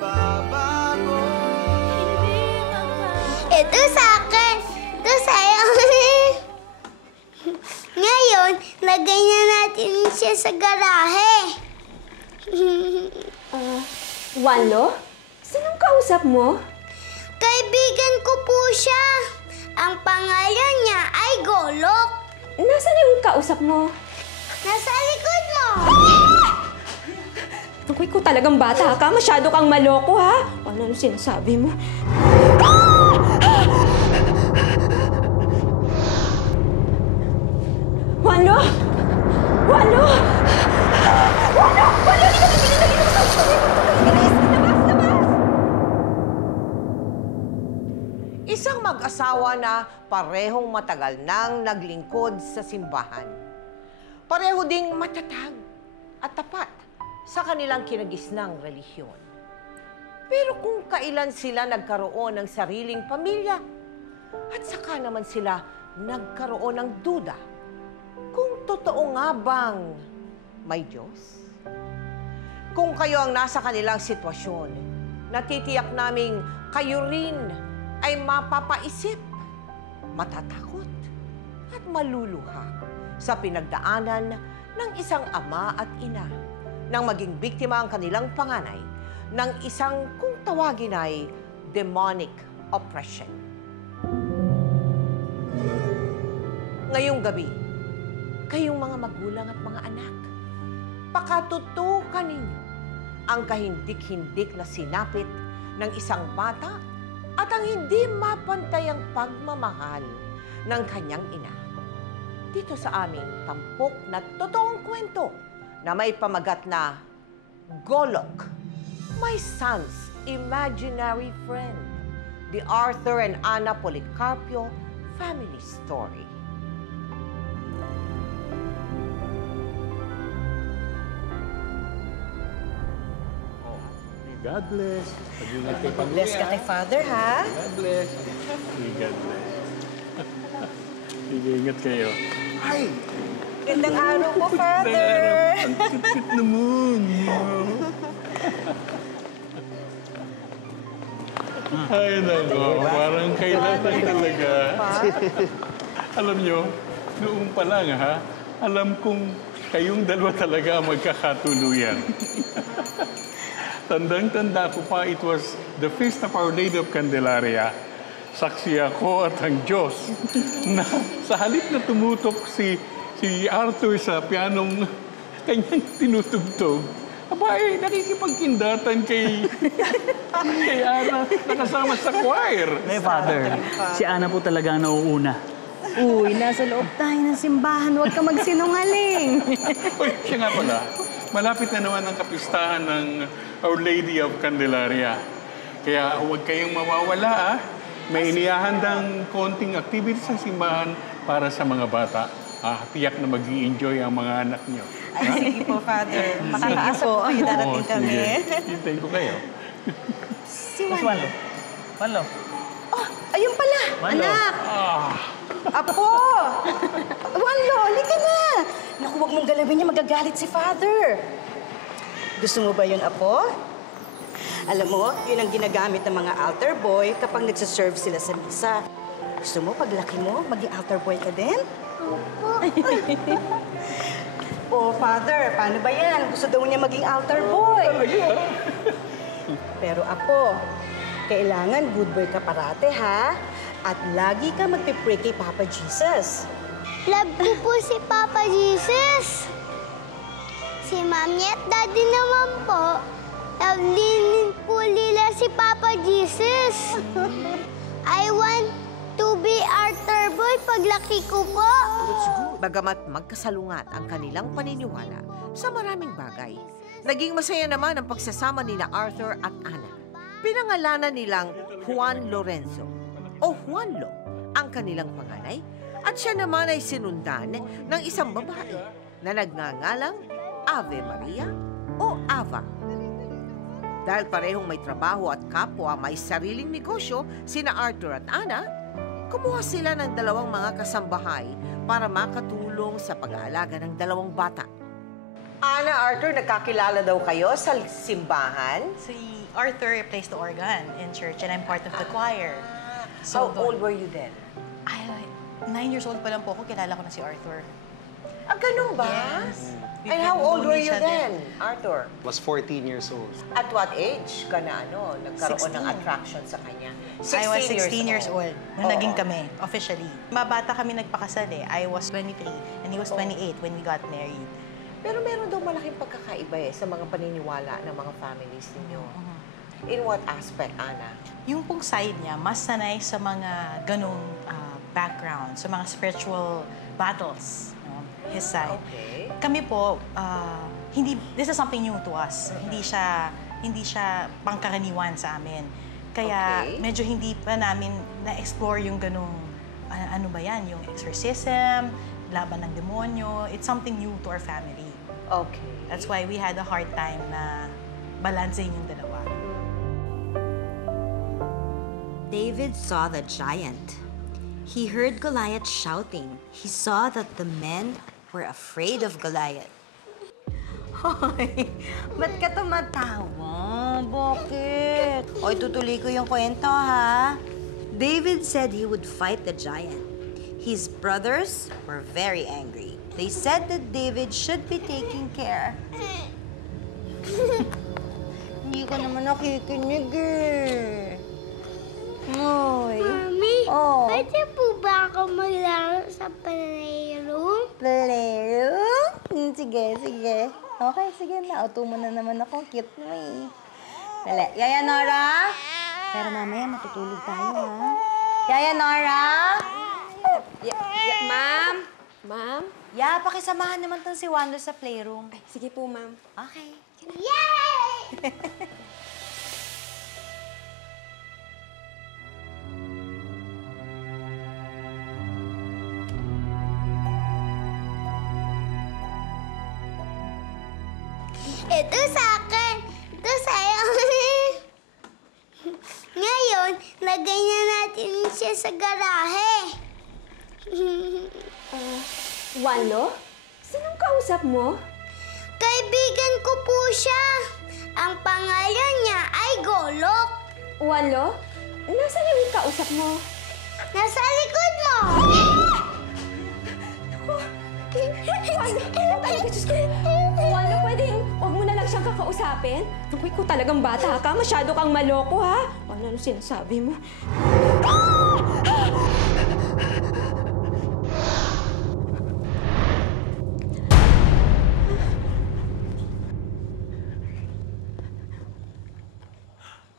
magbabago. Ito sa akin. Ito sa'yo. Ngayon, lagay na natin siya sa garahe. Walo? Sinong kausap mo? Kaibigan ko po siya. Ang pangalan niya ay Golok. Nasaan yung kausap mo? Nasa likod mo. Ako, ikaw talagang bata ka. Masyado kang maloko, ha? Ano sinasabi mo? Walo! Walo! Walo! Walo! Isang mag-asawa na parehong matagal nang naglingkod sa simbahan. Pareho ding matatag at tapat sa kanilang kinagisnang relihiyon. Pero kung kailan sila nagkaroon ng sariling pamilya at saka naman sila nagkaroon ng duda kung totoo nga bang may Diyos? Kung kayo ang nasa kanilang sitwasyon, natitiyak naming kayo rin ay mapapaisip, matatakot at maluluha sa pinagdaanan ng isang ama at ina nang maging biktima ang kanilang panganay ng isang kung tawagin ay demonic oppression. Ngayong gabi, kayong mga magulang at mga anak, pakatutukan ninyo ang kahindik-hindik na sinapit ng isang bata at ang hindi mapantayang pagmamahal ng kanyang ina. Dito sa aming tampok na totoong kwento na may pamagat na Golok, My Son's Imaginary Friend, The Arthur and Anna Policarpio Family Story. God bless. Pag-ingat kay Panginoon. Bless ka kay Father, ha? God bless. God bless. Sige, ingat kayo. Ay! Gandang araw po, Father! Ang cute naman. Ay, nako. Parang kailangan talaga. Alam nyo, noong pa lang, ha? Alam kong kayong dalawa talaga ang magkakatuluyan. Tandang-tanda ko pa, it was the feast of Our Lady of Candelaria. Saksi ako at ang Diyos na sa halip na tumutok si Arthur sa pianong kanyang tinutugtog, abay, nakikipagkindatan kay Ana na kasama sa choir. Hey, Father, si Ana po talaga ang nauuna. Uy, nasa loob tayo ng simbahan. Huwag ka magsinungaling. Uy, siya nga pala. Malapit na naman ang kapistahan ng Our Lady of Candelaria. Kaya huwag kayong mawawala, ah. May inihahandang konting activity sa simbahan para sa mga bata. Tiyak na mag-i-enjoy ang mga anak niyo. Ay, sige po, Father. Makakaasa po kayo, darating kami. Hintayin ko kayo. Si Mas Walo. Walo. Oh, ayun pala. Walo. Anak. Apo! Walo, halika na. Naku, huwag mong galawin niya. Magagalit si Father. Gusto mo ba yun, Apo? Alam mo, yun ang ginagamit ng mga altar boy kapag nagsaserve sila sa misa. Gusto mo, paglaki mo, maging altar boy ka din? Oh, Father, paano ba yan? Gusto daw niya maging altar boy. Pero, Apo, kailangan good boy ka parate, ha? At lagi ka magpipray kay Papa Jesus. Love ko po si Papa Jesus. Si Mami at Daddy naman po. Love din po nila si Papa Jesus. I want to be Arthur Boy paglaki ko po. Bagamat magkasalungat ang kanilang paniniwala sa maraming bagay, naging masaya naman ang pagsasama nila Arthur at Ana. Pinangalanan nilang Juan Lorenzo o Juanlo ang kanilang panganay at siya naman ay sinundan ng isang babae na nagngangalang Ave Maria o Ava. Dahil parehong may trabaho at kapwa may sariling negosyo, sina Arthur at Ana, kumuha sila ng dalawang mga kasambahay para makatulong sa pag-aalaga ng dalawang bata. Ana, Arthur, nagkakilala daw kayo sa simbahan? Arthur plays the organ in church and I'm part of the choir. How doon- old were you then? Ay, 9 years old pa lang po ako, kilala ko na si Arthur. Ah, ganun ba? Yes. We've And how old known were each you other. then, Arthur? Was 14 years old. At what age ka na nagkaroon ng 16. attraction sa kanya? I was 16 years old nung Oo. naging kami, officially. Mabata kami nagpakasal eh. I was 23 and he was 28 when we got married. Pero meron daw malaking pagkakaiba sa mga paniniwala ng mga families ninyo. In what aspect, Ana? Yung pong side niya, mas sanay sa mga ganong background, sa mga spiritual battles, no? His side. Okay. Kami po, this is something new to us. Hindi siya pangkaraniwan sa amin. Kaya Okay. medyo hindi pa namin na-explore yung ganong, ano ba yan, yung exorcism, laban ng demonyo. It's something new to our family. Okay. That's why we had a hard time na balansehin yung dalawa. David saw the giant. He heard Goliath shouting. He saw that the men were afraid of Goliath. Hoy, ba't ka tumatawa? Bakit? Oy, tutuloy ko yung kwento, ha? David said he would fight the giant. His brothers were very angry. They said that David should be taking care. Hindi ko naman nakikinig eh. Hoy. Mami, Oh. pwede po ba ako maglaro sa playroom? Playroom? Sige, sige. Okay, sige na. Auto mo na naman ako. Cute mo eh. Dali. Yaya Nora? Pero mamaya matutulog tayo, ha? Yaya Nora? Ma'am? Ma'am? Ya, pakisamahan naman tong si Wanda sa playroom. Ay, sige po, ma'am. Okay. Yay! Ito sa akin. Ito sa'yo. Ngayon, lagay na natin siya sa garahe. Walo? Sinong kausap mo? Kaibigan ko po siya. Ang pangalan niya ay Golok. Walo? Nasaan yung kausap mo? Nasa likod mo. Walo, pwedeng huwag mo na lang siyang kakausapin? Naku, ikaw talagang bata ka. Masyado kang maloko, ha? Ano sinasabi mo?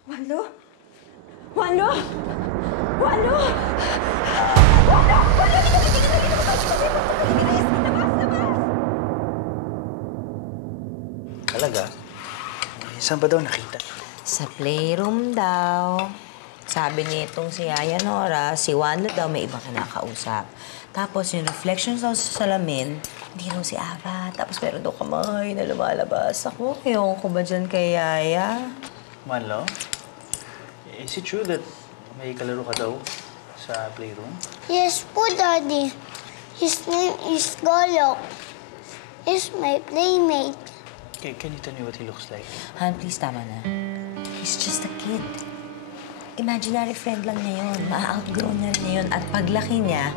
Walo? Walo? Walo? Talaga? Saan ba daw nakita? Sa playroom daw. Sabi nitong si Yaya Nora, si Wanda daw may ibang kinakausap. Tapos yung reflection daw sa salamin, hindi raw si Ava. Tapos meron daw kamay na lumalabas. Ako, ewan ko ba dyan kay Yaya? Manlo? Is it true that may kalaro ka daw sa playroom? Yes po, Daddy. His name is Golok. He's my playmate. Okay, can you tell me what he looks like? Han, please, tama na. He's just a kid. Imaginary friend lang niya yun. Ma-outgrown na rin niya yun. At paglaki niya,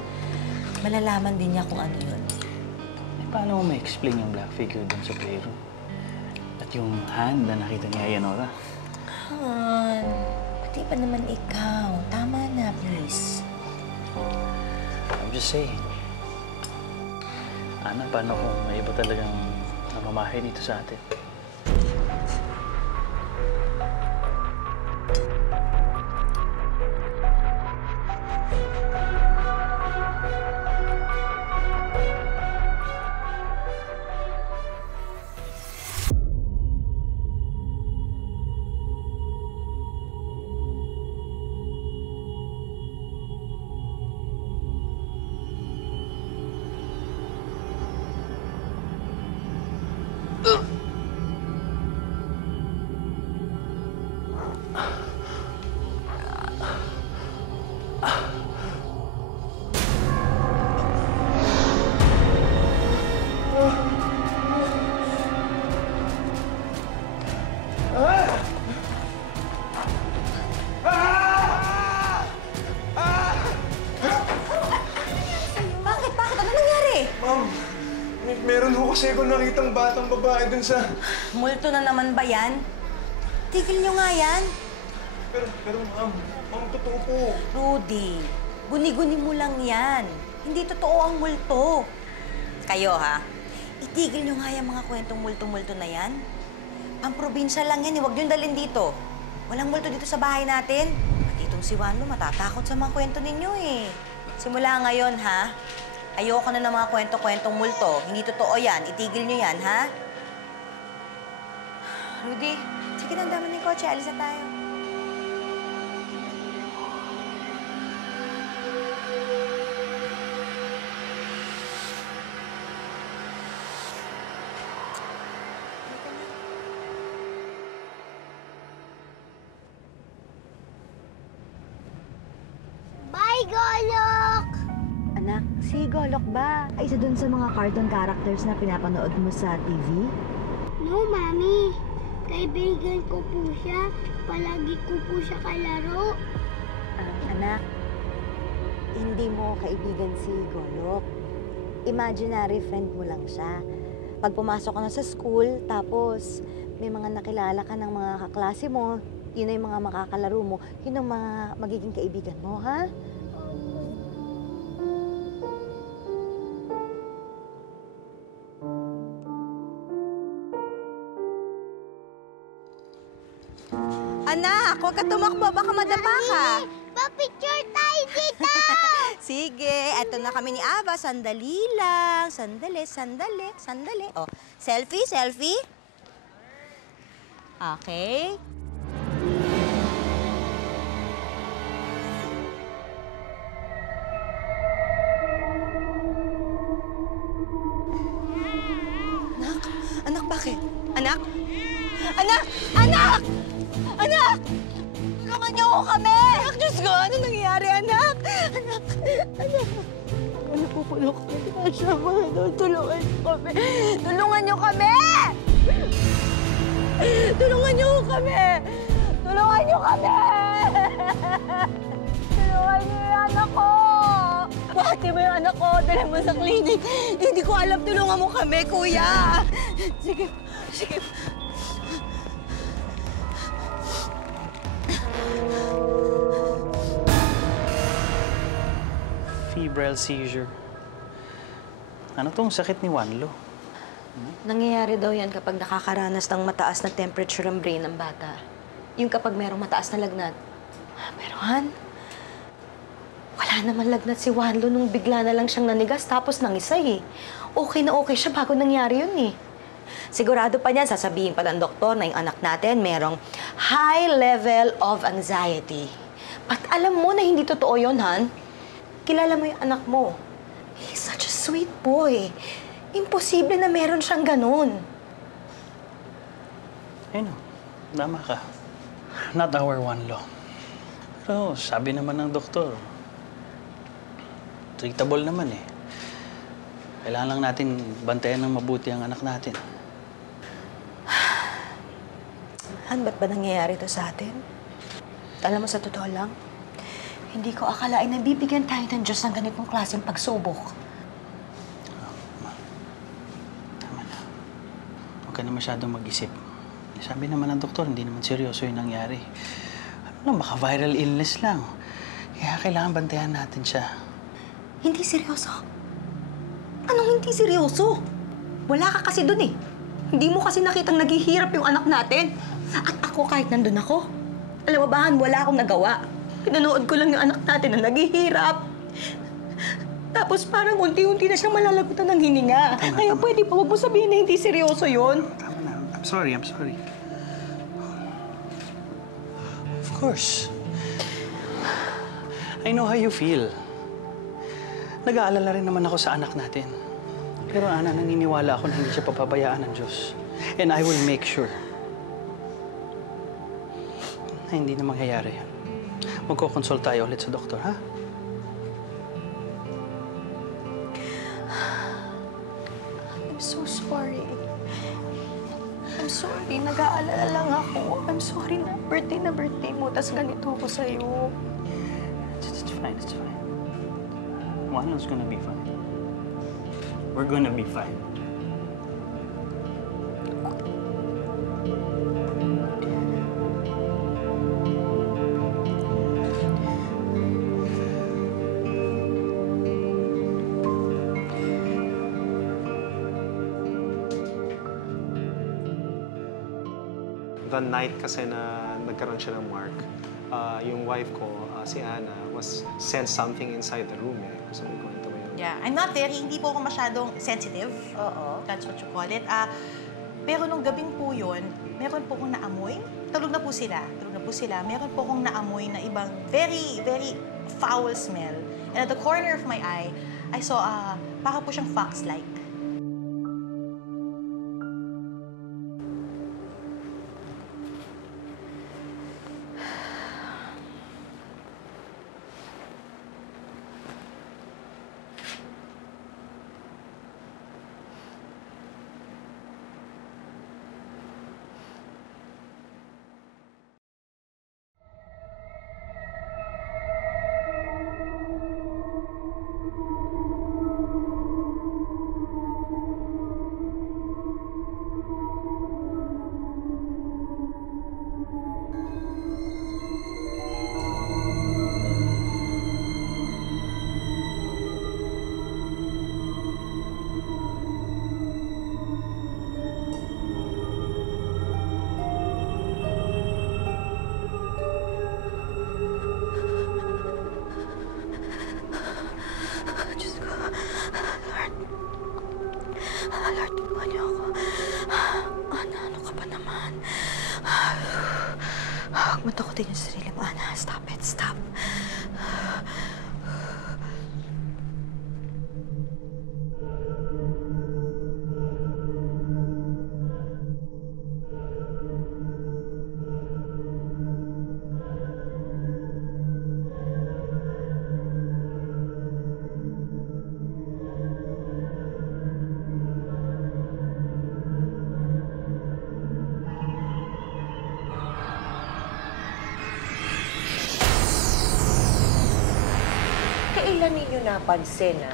malalaman din niya kung ano yun. Eh, paano mo ma-explain yung black figure dun sa playroom? At yung hand na nakita ni Yaya Nora? Han, pati pa naman ikaw. Tama na, please. I'm just saying. Ana, paano kung may iba talagang namamahay dito sa atin? kasi ako nakitang batang babae dun sa... Multo na naman ba yan? Tigil nyo nga yan. Pero ma'am, totoo po. Rudy, guni-guni mo lang yan. Hindi totoo ang multo. Kayo, ha? Itigil nyo nga yung mga kwentong multo-multo na yan. Pamprobinsya lang yan, huwag nyo dalhin dito. Walang multo dito sa bahay natin. At itong si Wanlo, matatakot sa mga kwento ninyo eh. Simula ngayon, ha? Ayoko na ng mga kwento-kwentong multo. Hindi totoo yan. Itigil nyo yan, ha? Rudy, sige na, ang dami ng kotse. Alis na tayo. Bye, Golok! Anak, si Golok ba ay isa dun sa mga cartoon characters na pinapanood mo sa TV? No, Mami. Kaibigan ko po siya. Palagi ko po siya kalaro. Anak, hindi mo kaibigan si Golok. Imaginary friend mo lang siya. Pag pumasok ka na sa school, tapos may mga nakilala ka ng mga kaklase mo, yun ay mga makakalaro mo, yun ang mga magiging kaibigan mo, ha? Anak, huwag ka tumakbo. Baka madapa ka. Pa-picture tayo dito! Sige, eto na kami ni Ava. Sandali lang. Sandali. Oh, selfie. Okay. Anak, bakit? Anak! Tulungan niyo ako kami! Anak, Diyos ko, ano nangyayari, anak? Ano po po, Lok? Tulungan niyo kami! Tulungan niyo kami! Tulungan niyo yung anak ko! Pati mo yung anak ko, dala mo sa klinik. Hindi ko alam, tulungan mo kami, kuya. Sige. Febrile seizure. Ano tong sakit ni Wanlo? Nangyayari daw yan kapag nakakaranas ng mataas na temperature ang brain ng bata. Yung kapag merong mataas na lagnat. Pero Han, wala naman lagnat si Wanlo nung bigla na lang siyang nanigas tapos nangisay eh. Okay na okay siya bago nangyari yun eh. Sigurado pa niyan, sasabihin pa ng doktor na yung anak natin merong high level of anxiety. But alam mo na hindi totoo yun, Han. Kilala mo yung anak mo. He's such a sweet boy. Imposible na meron siyang ganun. Ayun, tama ka. Not our Wanlo. Pero sabi naman ng doktor, treatable naman eh. Kailangan lang natin bantayan ng mabuti ang anak natin. Han, ba't ba nangyayari to sa atin? Alam mo, sa totoo lang, hindi ko akalain na bibigyan tayo ng Diyos ng ganitong klaseng pagsubok. Tama na. Huwag ka na masyadong mag-isip. Sabi naman ng doktor, hindi naman seryoso yung nangyari. Ano lang, baka viral illness lang. Kaya kailangan bantayan natin siya. Hindi seryoso? Anong hindi seryoso? Wala ka kasi dun eh. Hindi mo kasi nakitang naghihirap yung anak natin. At ako, kahit nandun ako, alam mo ba, Han, wala akong nagawa. Pinanood ko lang yung anak natin na naghihirap. Tapos parang unti-unti na siyang malalagutan ng hininga. Kaya pwede pa, huwag mo sabihin na hindi seryoso yun. Tama na. I'm sorry. Of course. I know how you feel. Nag-aalala rin naman ako sa anak natin. Pero Ana, naniniwala ako na hindi siya papabayaan ng Diyos. And I will make sure na hindi na mangyayari yan. Magkoconsult tayo ulit sa doktor, ha? I'm so sorry. Nag-aalala lang ako. I'm sorry na birthday mo, tas ganito ko sa'yo. It's fine. Wanlo's gonna be fine. We're gonna be fine. the night kasi na nagkaroon siya ng mark, yung wife ko, si Anna, was sensed something inside the room eh. Gusto mo ikwento mo yun? Yeah, I'm not very, hindi po ako masyadong sensitive. Oo. That's what you call it. Pero nung gabing po yun, meron po akong naamoy. Tulog na po sila. Meron po akong naamoy na ibang very, very foul smell. And at the corner of my eye, I saw para po siyang fox-like. Lord, tulungan niyo ako. Ana, ano ka ba naman? Huwag mo takutin yung sarili mo, Ana. Stop it, stop. Kailan ninyo napansin na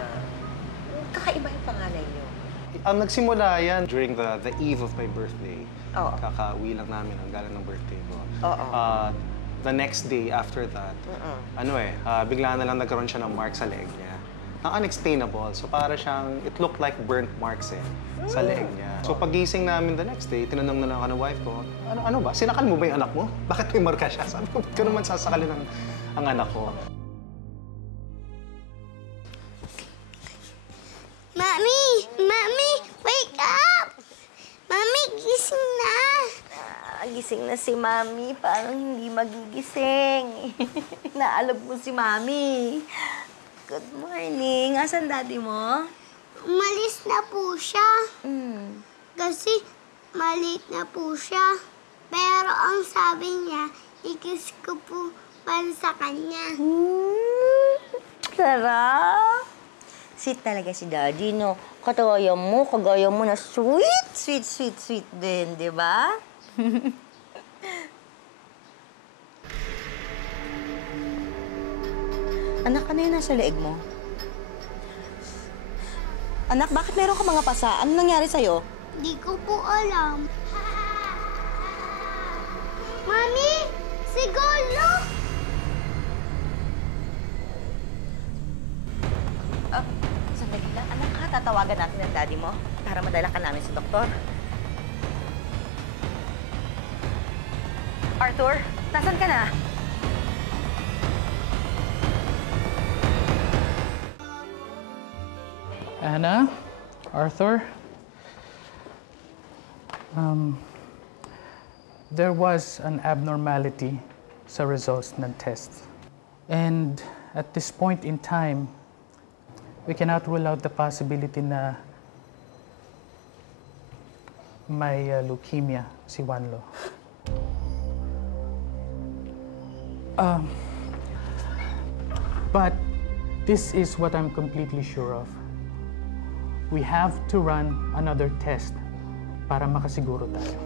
kakaiba yung panganay niyo? Nagsimula yan during the eve of my birthday. Oo. Kakauwi lang namin ang galang ng birthday ko. Oo. The next day after that, bigla na lang nagkaroon siya ng mark sa leg niya. Na unexplainable. So para siyang, it looked like burnt marks sa leg niya. So pagising namin the next day, tinanong na lang ako ng wife ko, ano ba? Sinakal mo ba yung anak mo? Bakit may marka siya? Sabi ko, ba't ka naman sasakalin ang anak ko? Mami, wake up! Mami, gising na. Gising na si Mami. Parang hindi magigising. Naalab mo si Mami. Good morning. Asan daddy mo? Umalis na po siya. Kasi maliit na po siya. Pero ang sabi niya, ikis ko po para sa kanya. Sarap! Sweet talaga si Daddy, no? Kagaya mo na sweet din, di ba? Anak, ano yun nasa leeg mo? Anak, bakit meron ka mga pasa? Ano nangyari sa'yo? Di ko po alam. Mami, si Golo! Sandali lang. Anak ka, tatawagan natin ang daddy mo para madala ka namin sa doktor. Arthur, nasan ka na? Anna, Arthur, there was an abnormality sa results ng test. And at this point in time, we cannot rule out the possibility na may leukemia si Wanlo. But this is what I'm completely sure of. We have to run another test para makasiguro tayo.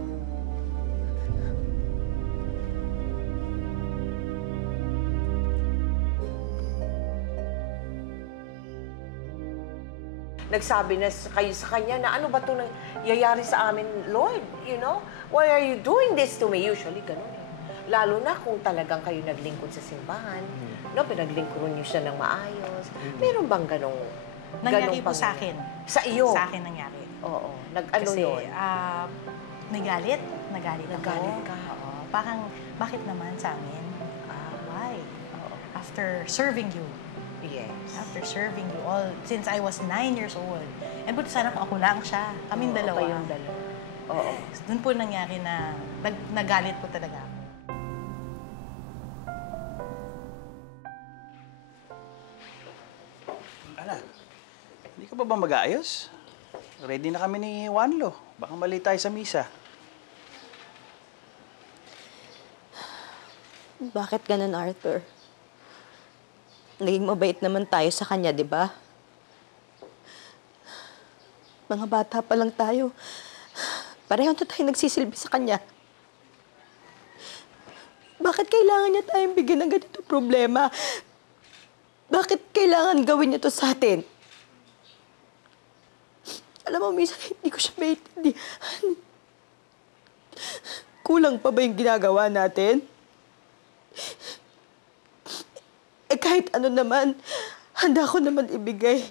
Nagsabi na kayo sa kanya na ano ba ito nangyayari sa amin, Lord? You know? Why are you doing this to me? Usually, ganun eh. Lalo na kung talagang kayo naglingkod sa simbahan, no? Pinaglingkuran niyo siya ng maayos. Meron bang ganong Nangyari po sa akin. Sa iyo? Sa akin nangyari. Oo. Nag-ano Kasi, yun? Nagalit. Nagalit ako. Nagalit ka? Oo. Parang, bakit naman sa amin? Why? After serving you. Yes. After serving you all, since I was 9 years old. And buti sana kung ako lang siya. Kaming dalawa. Kayong dalawa. Oo. Yes. Doon po nangyari na nagalit po talaga ako. Ana, hindi ka ba mag-aayos? Ready na kami ni Juanlo. Baka mali tayo sa misa. Bakit ganun, Arthur? Naging mabait naman tayo sa kanya, di ba? Mga bata pa lang tayo. Pareho na tayo nagsisilbi sa kanya. Bakit kailangan niya tayong bigyan ng ganito problema? Bakit kailangan gawin niya to sa atin? Alam mo, minsan hindi ko siya maintindihan. Kulang pa ba yung ginagawa natin? Kahit ano naman, handa ko naman ibigay.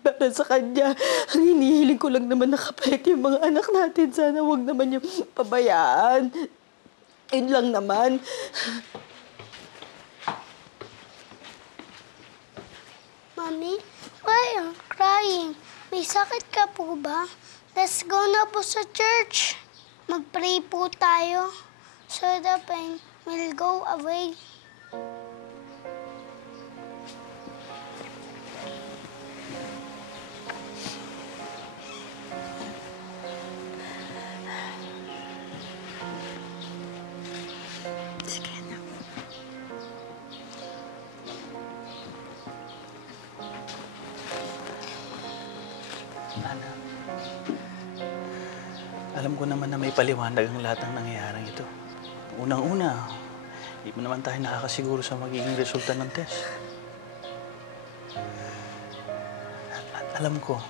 Para sa kanya, ang hinihiling ko lang naman nakapayag yung mga anak natin. Sana wag naman yung pabayaan. Yun lang naman. Mommy, why are you crying? May sakit ka po ba? Let's go na po sa church. Mag-pray po tayo so the pain will go away. Ana, alam ko naman na may paliwanag ang lahat ng nangyayaring ito. Unang-una, hindi mo naman tayo nakakasiguro sa magiging resulta ng test. At alam ko,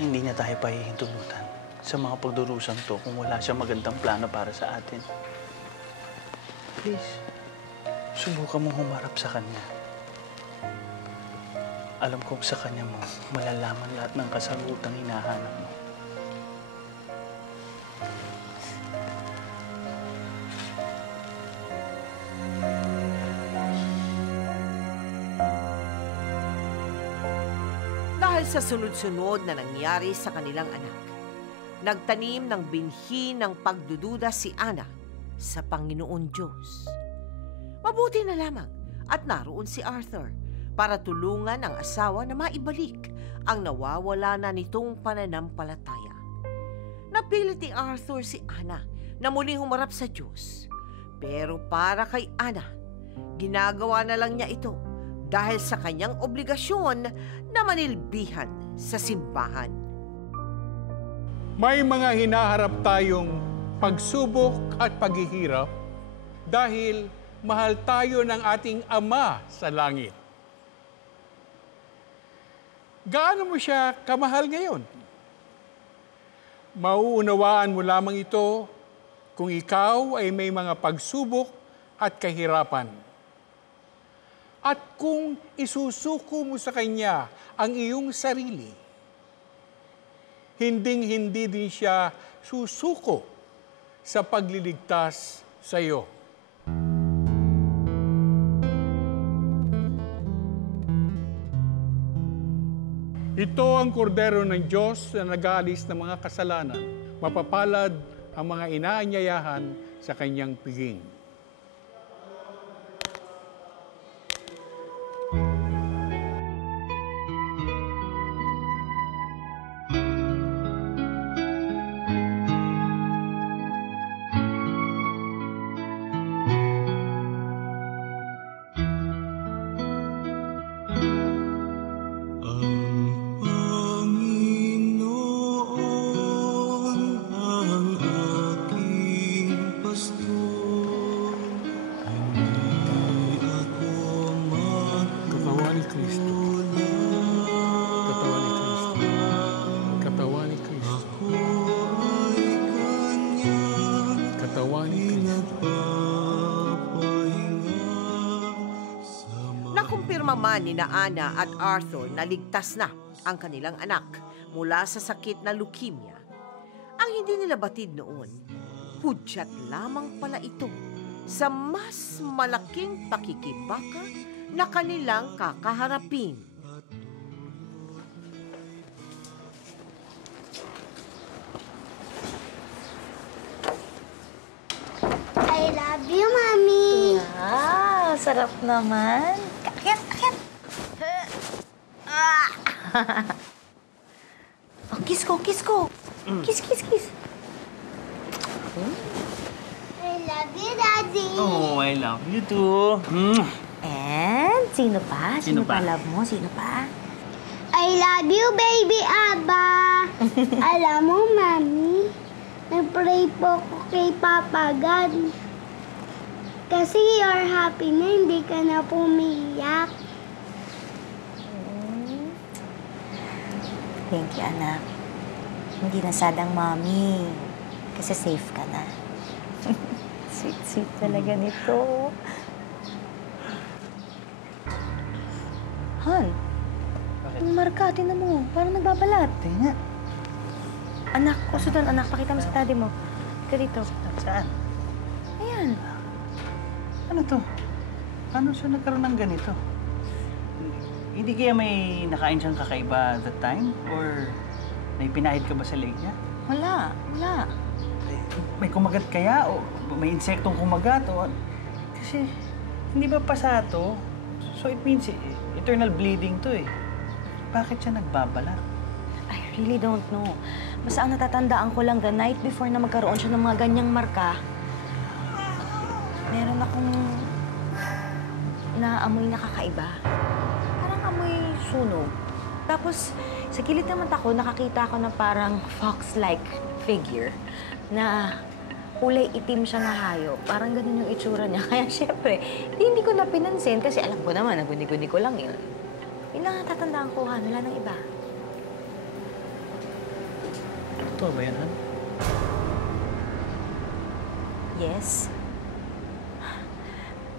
hindi niya tayo pahihintulutan sa mga pagdurusang to kung wala siyang magandang plano para sa atin. Please, subukan mong humarap sa kanya. Alam kong sa kanya mo, malalaman lahat ng kasagutang hinahanap mo. Dahil sa sunod-sunod na nangyari sa kanilang anak, nagtanim ng binhi ng pagdududa si Ana sa Panginoon Diyos. Mabuti na lamang at naroon si Arthur para tulungan ang asawa na maibalik ang nawawala na nitong pananampalataya. Napilit ni Arthur si Ana na muling humarap sa Diyos. Pero para kay Ana, ginagawa na lang niya ito dahil sa kanyang obligasyon na manilbihan sa simbahan. May mga hinaharap tayong pagsubok at paghihirap dahil mahal tayo ng ating Ama sa langit. Gaano mo siya kamahal ngayon? Mauunawaan mo lamang ito kung ikaw ay may mga pagsubok at kahirapan. At kung isusuko mo sa Kanya ang iyong sarili, hinding-hindi din siya susuko sa pagliligtas sa iyo. Ito ang kordero ng Diyos na nag-aalis ng mga kasalanan. Mapapalad ang mga inaanyayahan sa kanyang piging. Nakumpirma man ni Ana at Arthur na ligtas na ang kanilang anak mula sa sakit na leukemia Ang hindi nila batid noon, hudyat lamang pala ito sa mas malaking pakikibaka na kanilang kakaharapin. I love you, Mami. Wow, sarap naman. Akyat, akyat. Oh, kiss ko, kiss ko. Kiss, kiss, kiss. I love you, Daddy. Oh, I love you too. And sino pa? Sino pa? Love mo? Sino pa? I love you, baby Aba. Alam mo, Mami, nag-pray po ko kay Papa God. Kasi you're happy na, hindi ka na pumiyak. Thank you, anak. Hindi na sad ang mommy. Kasi safe ka na. Sweet-sweet talaga nito. Han, ang marka, tinan mo. Parang nagbabalat. Tingnan. Anak, kusudan, anak. Pakita mo sa daddy mo. Ka dito. Saan? Ayan. Ano to? Paano siya nagkaroon ng ganito? Hindi kaya may nakain siyang kakaiba at that time? Or may pinahid ka ba sa leeg niya? Wala. Wala. May kumagat kaya? O may insektong kumagat? O kasi hindi ba pasa to? So it means eternal bleeding to eh. Bakit siya nagbabalat? I really don't know. Basta ang natatandaan ko lang, the night before na magkaroon siya ng mga ganyang marka, meron akong naamoy na kakaiba. Parang amoy sunog. Tapos, sa gilid ng mata ko, nakakita ko na parang fox-like figure na kulay itim siya na hayop. Parang ganun yung itsura niya. Kaya syempre, hindi ko na pinansin kasi alam ko naman, naguni-guni ko lang yun. Yun lang ang tatandaan ko, Han. Wala nang iba. Totoo ba yan, Han? Yes.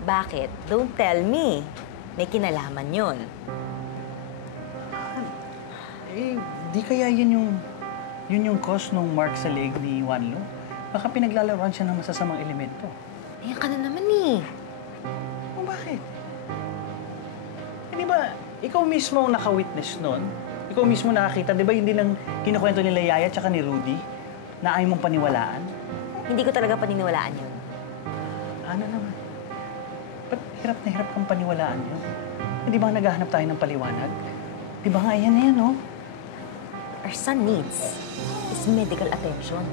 Bakit? Don't tell me. May kinalaman yun. Eh, di kaya yun yung cause nung mark sa leg ni Wanlo? Baka pinaglalaroan siya ng masasamang elemento. Ayan ka na naman eh. O bakit? Di ba, ikaw mismo ang naka-witness nun? Ikaw mismo nakakita, di ba hindi lang kinukwento nila Yaya tsaka ni Rudy na ayaw mong paniwalaan? Hindi ko talaga paniniwalaan yun. Ano naman? Ba't hirap na hirap kang paniwalaan yun? Hindi ba naghahanap tayo ng paliwanag? Di ba nga yan na yan, no? Our son needs is medical attention.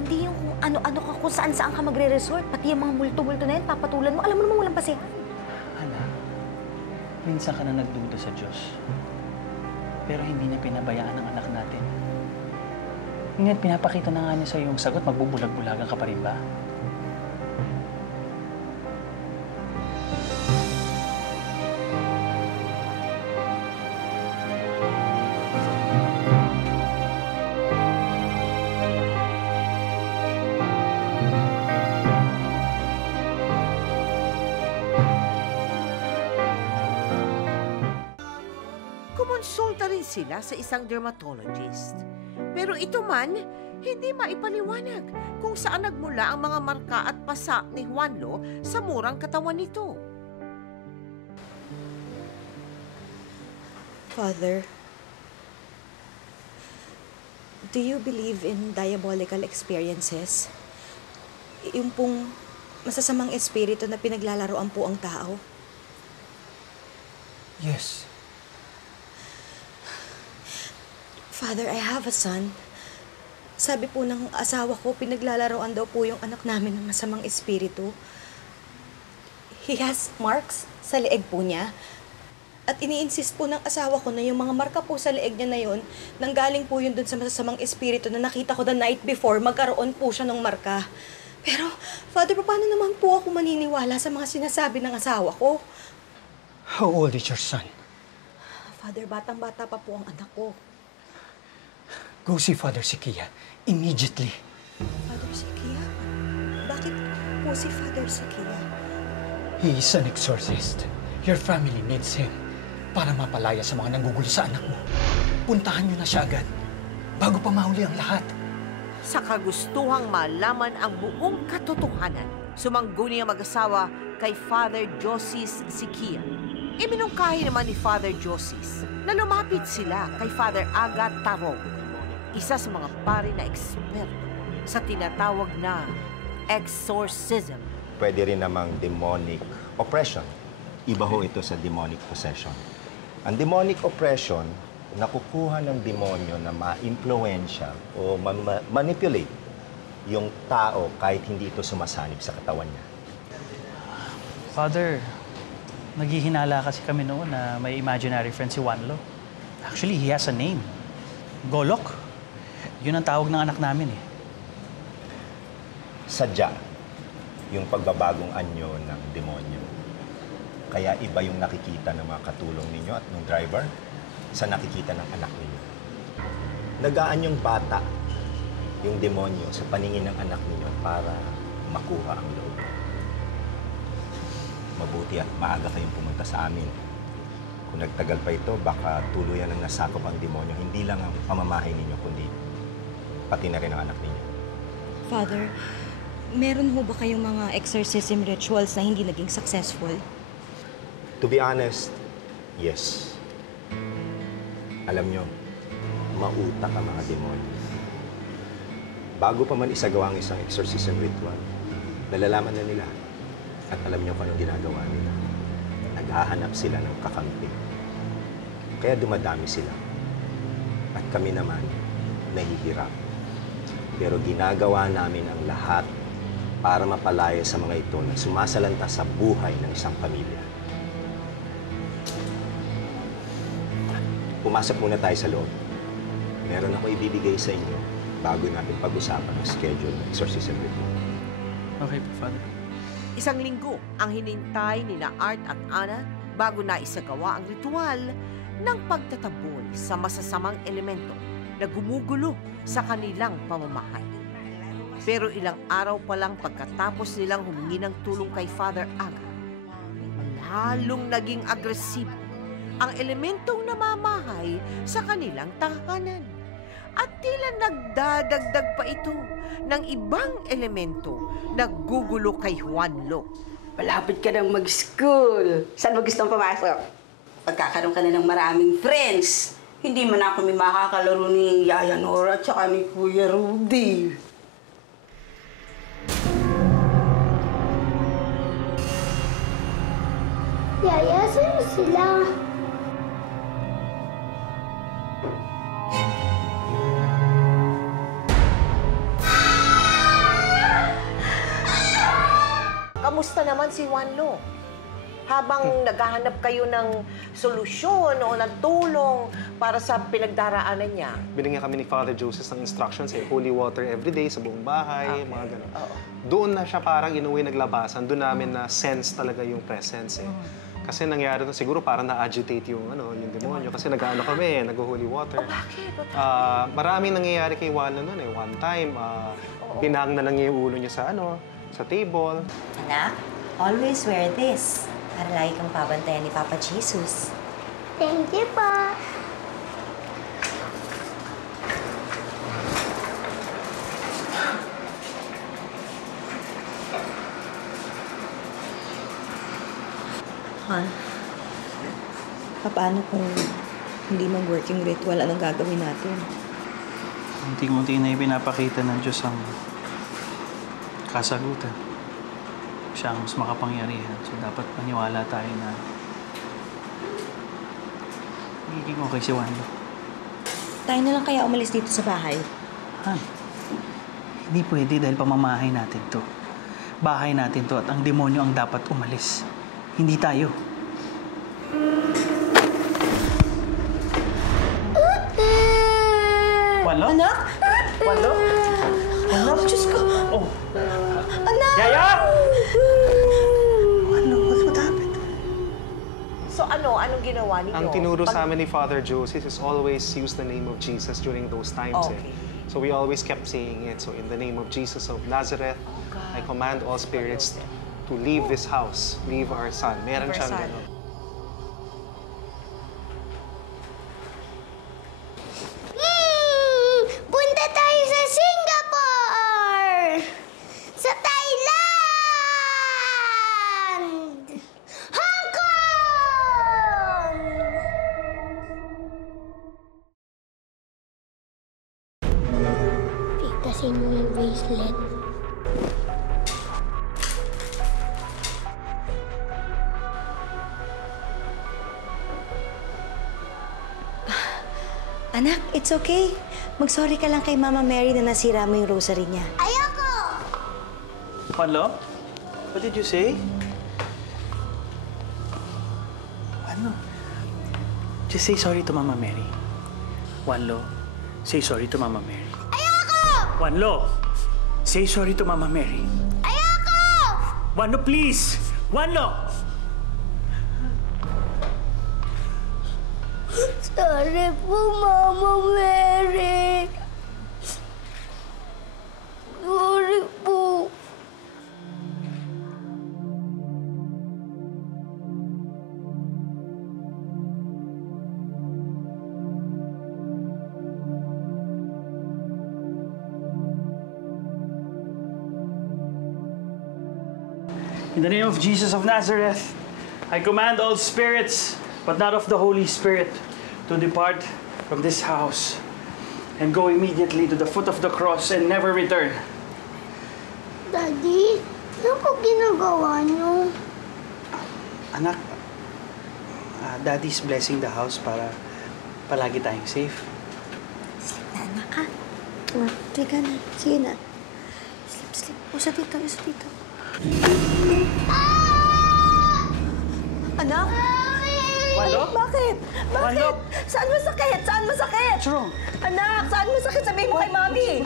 Hindi yung kung ano-ano ka, kung saan-saan ka magre-resort. Pati yung mga multo-multo na yan, papatulan mo. Alam mo naman walang pasihan. Anak, minsan ka na nagduda sa Diyos. Pero hindi niya pinabayaan ang anak natin. Ngayon, pinapakita na nga niya sa yung sagot, magbubulag-bulagan ka pa rin ba? Kumonsulta rin sila sa isang dermatologist. Pero ito man, hindi maipaliwanag kung saan nagmula ang mga marka at pasa ni Juanlo sa murang katawan nito. Father, do you believe in diabolical experiences? Yung pong masasamang espiritu na pinaglalaroan po ang tao? Yes. Father, I have a son. Sabi po ng asawa ko, pinaglalaroan daw po yung anak namin ng masamang espiritu. He has marks sa leeg po niya. At ini-insist po ng asawa ko na yung mga marka po sa leeg niya na yun, nanggaling po yun dun sa masasamang espiritu na nakita ko the night before, magkaroon po siya ng marka. Pero, Father, paano naman po ako maniniwala sa mga sinasabi ng asawa ko? How old is your son? Father, batang-bata pa po ang anak ko. Go see Father Sikia immediately. Father Sikia? Bakit po si Father Sikia? He is an exorcist. Your family needs him para mapalaya sa mga nanggugulo sa anak mo. Puntahan niyo na siya agad bago pa mahuli ang lahat. Sa kagustuhang malaman ang buong katotohanan, sumangguni ang mag-asawa kay Father Josis Sikia. Iminungkahi naman ni Father Josis na lumapit sila kay Father Aga Tarog, isa sa mga pari na eksperto sa tinatawag na exorcism. Pwede rin namang demonic oppression. Iba ho ito sa demonic possession. Ang demonic oppression, nakukuha ng demonyo na ma-impluensya o manipulate yung tao kahit hindi ito sumasanib sa katawan niya. Father, naghihinala kasi kami noon na may imaginary friend si Wanlo. Actually, he has a name. Golok. Yun ang tawag ng anak namin eh. Sadya yung pagbabagong anyo ng demonyo. Kaya iba yung nakikita ng mga katulong ninyo at ng driver sa nakikita ng anak ninyo. Nagaan yung bata, yung demonyo, sa paningin ng anak ninyo para makuha ang loob. Mabuti at maaga kayong pumunta sa amin. Kung nagtagal pa ito, baka tuluyan ang nasakop ang demonyo. Hindi lang ang pamamahay ninyo, kundi pati na rin ang anak ninyo. Father, meron ho ba kayong mga exorcism rituals na hindi naging successful? To be honest, yes. Alam nyo, mautak ang mga demonyo. Bago pa man isagawa ang isang exorcism ritual, nalalaman na nila. At alam nyo kung anong ginagawa nila. Naghahanap sila ng kakampi. Kaya dumadami sila. At kami naman, nahihirap. Pero ginagawa namin ang lahat para mapalaya sa mga ito na sumasalanta sa buhay ng isang pamilya. Pumasok muna tayo sa loob. Meron ako ibibigay sa inyo bago natin pag-usapan ang schedule ng exorcism ritual. Okay po, Father. Isang linggo ang hinintay ni na Art at Ana bago na isagawa ang ritual ng pagtataboy sa masasamang elemento na gumugulo sa kanilang pamamahay. Pero ilang araw pa lang pagkatapos nilang humingi ng tulong kay Father Aga, lalong naging agresibo ang elementong namamahay sa kanilang tahanan. At tila nagdadagdag pa ito ng ibang elemento na gugulo kay Juanlo. Malapit ka nang mag-school. Saan mo gustong pumasok? Pagkakaroon ka na ng maraming friends. Hindi man ako may makakalaro ni Yaya Nora at saka ni Kuya Rudy. Yaya, sino sila? Kamusta naman si Juanlo? Habang naghahanap kayo ng solusyon o ng tulong para sa pinagdaraanan niya. Binigyan kami ni Father Joseph ng instructions holy water every day sa buong bahay, mga gano'n. Doon na siya parang inuwi naglabasan, doon namin na sense talaga yung presence Kasi nangyari na siguro parang na-agitate yung demonyo. Kasi nag-ano kami, nag-holy water. Bakit? Maraming nangyayari kay Juan noon One time, binang na lang yung ulo niya sa sa table. Anak, always wear this. Para lagi kang pabantayan ni Papa Jesus. Thank you pa. Han, paano kung hindi mag-work yung ritual? Anong gagawin natin? Unti-unti na ipinapakita ng Diyos ang kasagutan. Siya ang mas makapangyarihan. So, dapat maniwala tayo na magiging okay si Wanda. Tayo na lang kaya umalis dito sa bahay? Han, hindi pwede dahil pamamahay natin to. Bahay natin to at ang demonyo ang dapat umalis. Hindi tayo. Walo? Anak? Walo? Anak? Diyos ko! Oh! Anak! Yaya! What happened? So anong ginawa ninyo? Ang tinuro sa amin ni Father Joseph is always use the name of Jesus during those times. Okay. So we always kept saying it. So in the name of Jesus of Nazareth, I command all spirits to leave this house, leave our son. Meron siyang gano'n. Punta tayo sa Singapore! ayusin mo yung bracelet. Anak, it's okay. Mag-sorry ka lang kay Mama Mary na nasira mo yung rosary niya. Ayoko! Juanlo? What did you say? Ano? Just say sorry to Mama Mary. Juanlo, say sorry to Mama Mary. Ayoko! Juanlo, say sorry to Mama Mary. Ayoko! Juanlo, please! Juanlo! Sorry po, Mama Mary. Sorry po. In the name of Jesus of Nazareth, I command all spirits, but not of the Holy Spirit, to depart from this house and go immediately to the foot of the cross and never return. Daddy, ano po ginagawa niyo? Anak, Daddy's blessing the house para palagi tayong safe. Anak ka. Teka na. Sige na. Sleep. Usa dito. Anak? Juanlo? Bakit? Juanlo? Saan masakit? What's wrong? Anak, saan masakit? Sabihin mo kay Mami.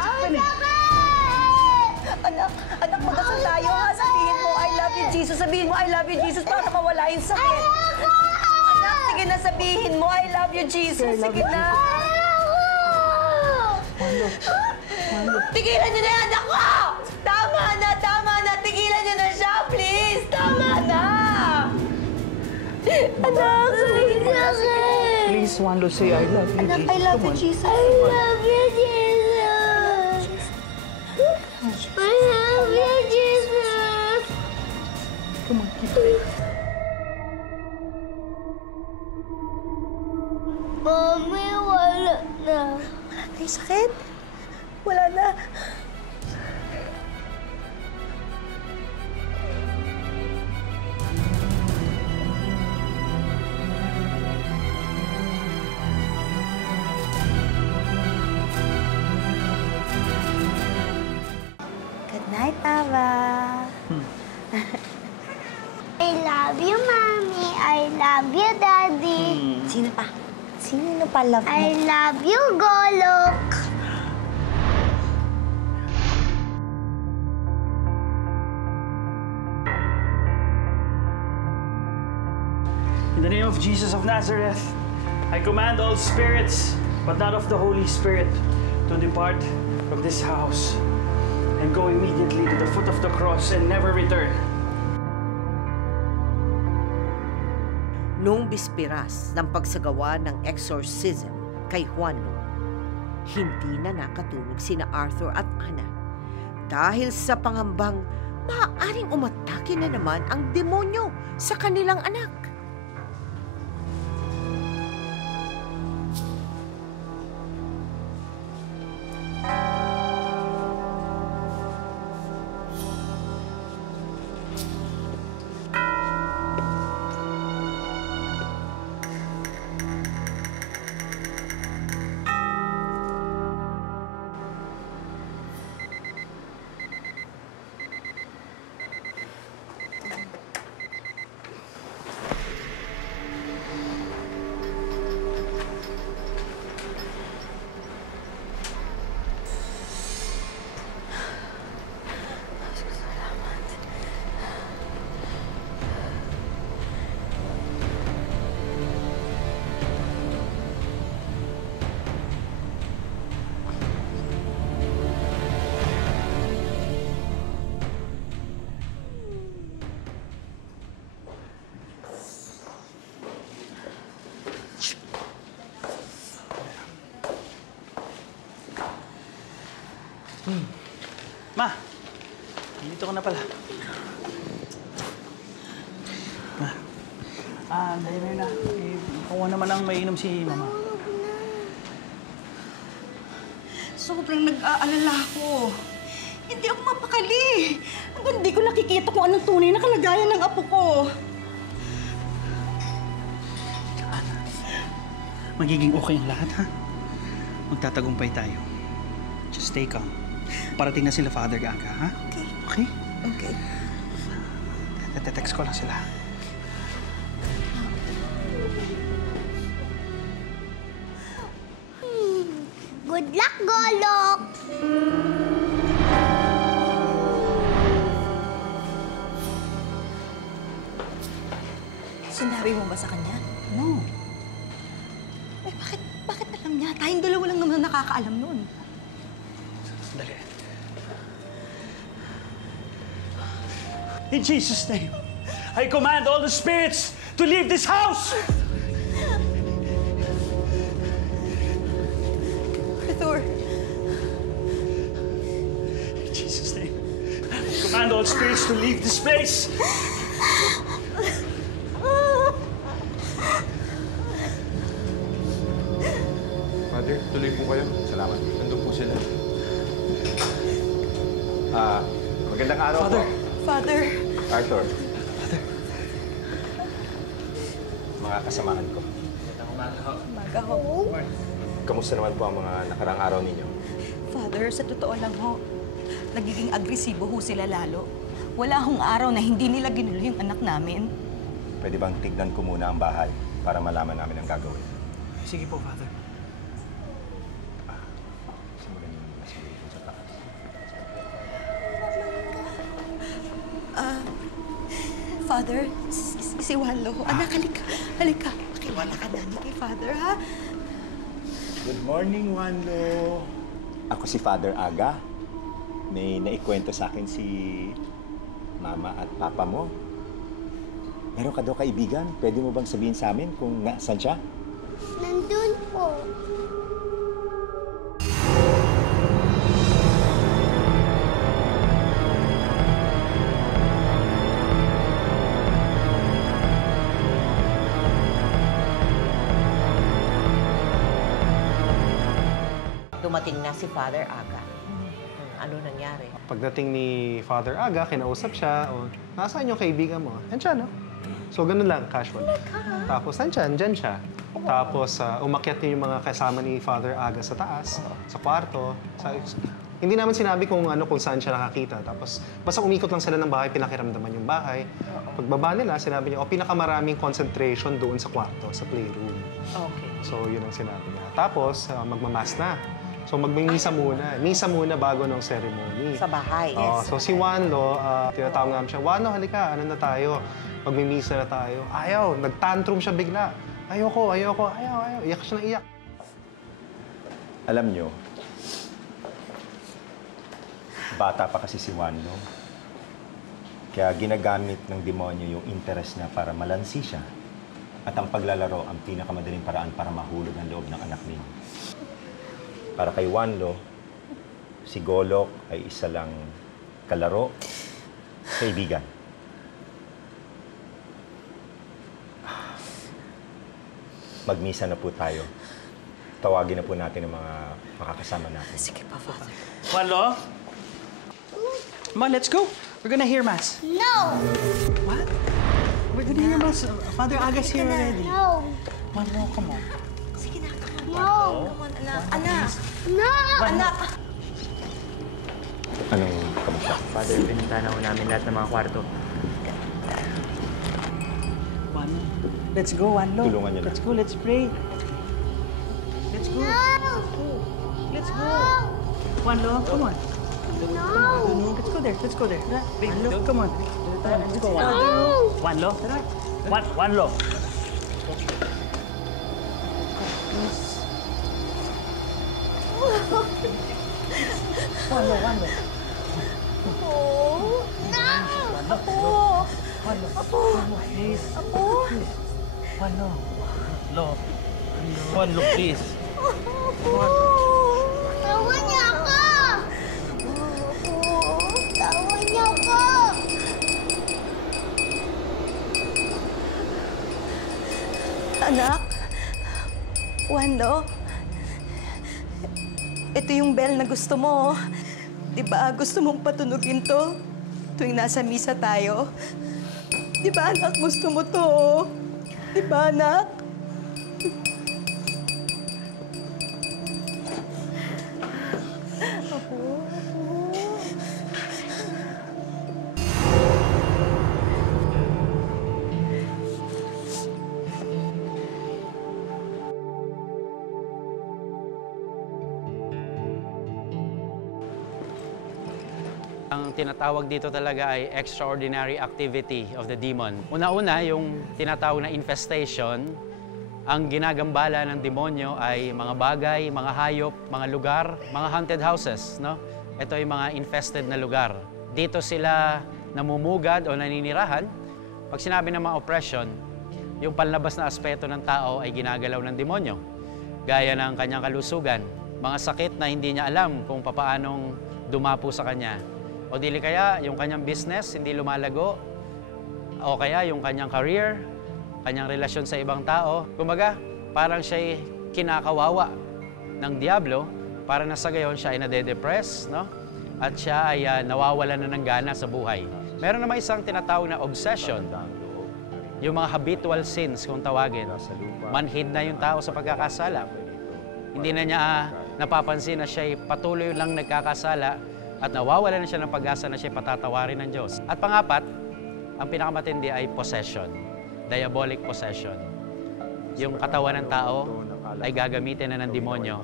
Anak, magdasal tayo ha. Sabihin mo, I love you, Jesus. Sabihin mo, I love you, Jesus, para mawala yung sakit. Anak, sige na, sabihin mo, I love you, Jesus. Sige na. Tigilan niyo na yan, anak ko! Tama na. Tigilan niyo na siya, please. Tama na. Anak, sabihin mo na. Please, Juanlo, say I love you, Anak, Jesus. I love you, Come on. Jesus. I love you, Jesus. I love you, Jesus. Come on, keep it. Mami, wala na. Ay, sakit. Wala na. Good night, Ava. I love you, Mommy. I love you, Daddy. Sino pa? Sino pa love mo? I love you, Golok. In the name of Jesus of Nazareth, I command all spirits, but not of the Holy Spirit, to depart from this house and go immediately to the foot of the cross and never return. Noong bispiras ng pagsagawa ng exorcism kay Juanlo, hindi na nakatulog sina Arthur at Ana dahil sa pangambang maaaring umatake na naman ang demonyo sa kanilang anak. Ma, dito ka na pala. Ma, dali na yun na. Kuha naman ang mainom si Mama. Sobrang nag-aalala ako. Hindi ako mapakali. Hanggang hindi ko nakikita kung anong tunay na kalagayan ng apo ko. Magiging okay ang lahat, ha? Magtatagumpay tayo. Just stay calm. Parating na sila, Father Aga, ha? Okay. Okay? Okay. Text ko lang sila. Good luck, Golok! Sinabi mo ba sa kanya? No. Eh, bakit alam niya? Tayong dalawa lang naman nakakaalam nun. Dali. In Jesus' name, I command all the spirits to leave this house! Arthur. In Jesus' name, I command all spirits to leave this place! Father, tuloy po kayo. Salamat. Nandun po sila. Magandang araw Father. po. Father. Arthur. Mga kasamahan ko. Umaga ho. Kamusta naman po ang mga nakarang araw ninyo? Father, sa totoo lang ho, nagiging agresibo ho sila lalo. Wala hong araw na hindi nila ginulo yung anak namin. Pwede bang tignan ko muna ang bahay para malaman namin ang gagawin? Sige po, Father. Simulan niyo muna sa taas. Father, si Wallo. Anak, halika. Halika. Pakiwala ka na kay Father, ha? Good morning, Wando. Ako si Father Aga. May naikwento sa akin si Mama at Papa mo. Meron ka daw kaibigan. Pwede mo bang sabihin sa amin kung nasaan siya? Nandun po. Dumating na si Father Aga. Ano nangyari? Pagdating ni Father Aga, kinausap siya, o, nasaan yung kaibigan mo? Nandiyan, no? So, ganun lang, casual. Tapos, dyan siya. Tapos, umakyat niya yung mga kasama ni Father Aga sa taas, sa kwarto. Hindi naman sinabi kung saan siya nakakita. Tapos, basta umikot lang sila ng bahay, pinakiramdaman yung bahay. Pagbaba nila, sinabi niya, pinakamaraming concentration doon sa kwarto, sa playroom. Okay. So, yun ang sinabi niya. Tapos, magmamass na. So, magmimisa muna. Misa muna bago ng ceremony. Sa bahay. So, si Wanlo, tinatawag namin siya, Wanlo, halika, ano na tayo? Magmimisa na tayo. Ayaw, nag-tantrum siya bigla. Ayoko. Iyak siya na iyak. Alam nyo, bata pa kasi si Wanlo. Kaya ginagamit ng demonyo yung interest niya para malansi siya. At ang paglalaro ang pinakamadaling paraan para mahulog ang loob ng anak ninyo. Para kay Wanlo, si Golok ay isa lang kalaro, kaibigan. Magmisa na po tayo. Tawagin na po natin ang mga makakasama natin. Sige pa, Father. Wanlo? Come on, let's go. We're gonna hear Mass. No! What? We're gonna hear Mass. Father Aga's here already. No! Wanlo, come on. Sige na. No! Anak. No! Anak. Anong kamusta? Father, pinuntahan ako namin lahat ng mga kwarto. Wanlo. Let's go, Wanlo. Tulungan niyo na. Let's go, let's pray. Let's go. Let's go. Wanlo, come on. No! Let's go there. Let's go there. Wanlo, come on. Let's go, Wanlo. No! Wanlo? Wanlo. Wanlo. Oh, no! Apo! Apo! Please. Apo! Wanlo. Wanlo, please. Apo! Tawa niya ako! Apo! Tawa niya ako! Anak. Wanlo. Ito yung bell na gusto mo. Di ba gusto mong patunugin to tuwing nasa misa tayo? Di ba, anak, gusto mo to? Di ba, anak? Ang tinatawag dito talaga ay extraordinary activity of the demon. Una-una, yung tinatawag na infestation, ang ginagambala ng demonyo ay mga bagay, mga hayop, mga lugar, mga haunted houses. No? Ito ay mga infested na lugar. Dito sila namumugad o naninirahan. Pag sinabi ng mga oppression, yung panlabas na aspeto ng tao ay ginagalaw ng demonyo. Gaya ng kanyang kalusugan, mga sakit na hindi niya alam kung papaanong dumapo sa kanya. O dili kaya yung kanyang business hindi lumalago, o kaya yung kanyang career, kanyang relasyon sa ibang tao. Kumbaga, parang siya'y kinakawawa ng Diablo para na sa gayon siya ay nade-depress, no? At siya ay nawawalan na ng gana sa buhay. Meron naman isang tinatawag na obsession. Yung mga habitual sins, kung tawagin. Manhid na yung tao sa pagkakasala. Hindi na niya napapansin na siya'y patuloy lang nagkakasala at nawawala na siya ng pag-asa na siya'y patatawarin ng Diyos. At pangapat, ang pinakamatindi ay possession. Diabolic possession. Yung katawan ng tao ay gagamitin na ng demonyo